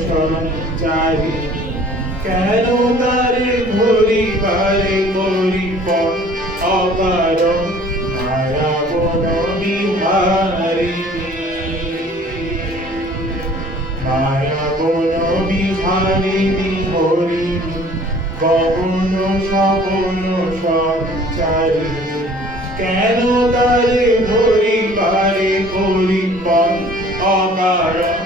সঞ্চারী কেন তারে ধরিবারে করিপন অকারণ মায়া বন বিহারিণী মায়া বন বিহারিণী হরিণী গগন সবন সঞ্চারিণী কেন তারে ধরিবারে করিপন অকারণ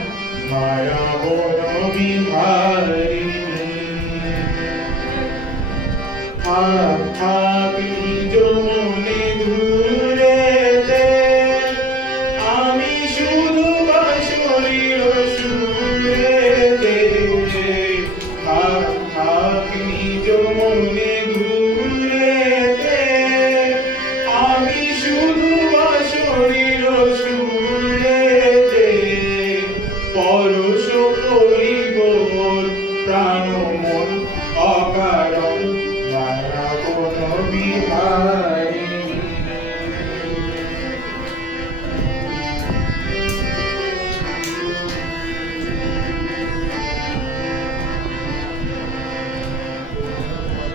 মায়া বন বিহারিণী থাক থাক নিজ মনে দূরেতে আমি শুধু বাঁশরীর সুরেতে থাক থাক নিজ মনে দূরেতে আমি শুধু বাঁশরীর সুরেতে পরশ করিব মোর প্রাণ মন অকারণ মায়া বন বিহারিণী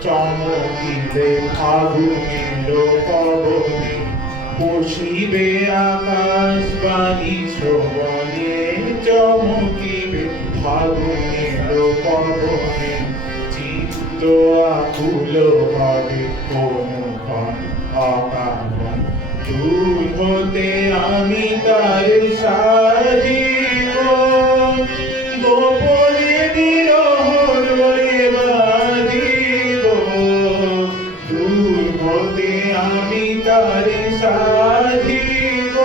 চমকিবে ফাগুনের পবনে পশিবে আকাশ বাণী শ্রবণে চমকিবে ফাগুনের পবনে চিত্ত আকুল হবে কোন অকারণ দূর হতে আমি তার সাজিব গোপনে বিরহ রয়ে বাঁধিব দূর হতে আমি তার সাজিব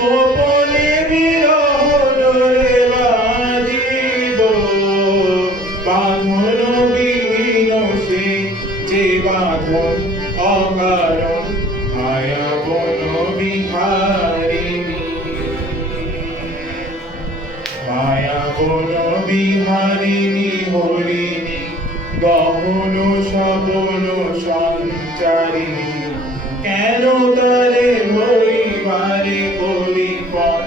গোপনে বিরহ রয়ে বাঁধিব বাঁধন বিহীন সে যে বাঁধন অকারণ মায়া বন বিহারিণী মায়া বন বিহারিণী হরিণী গহন সবন সঞ্চারিণী কেন তারে ধরিবারে করিপন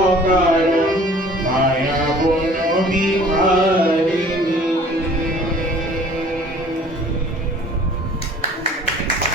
অকারণ মায়া বন বিহারিণী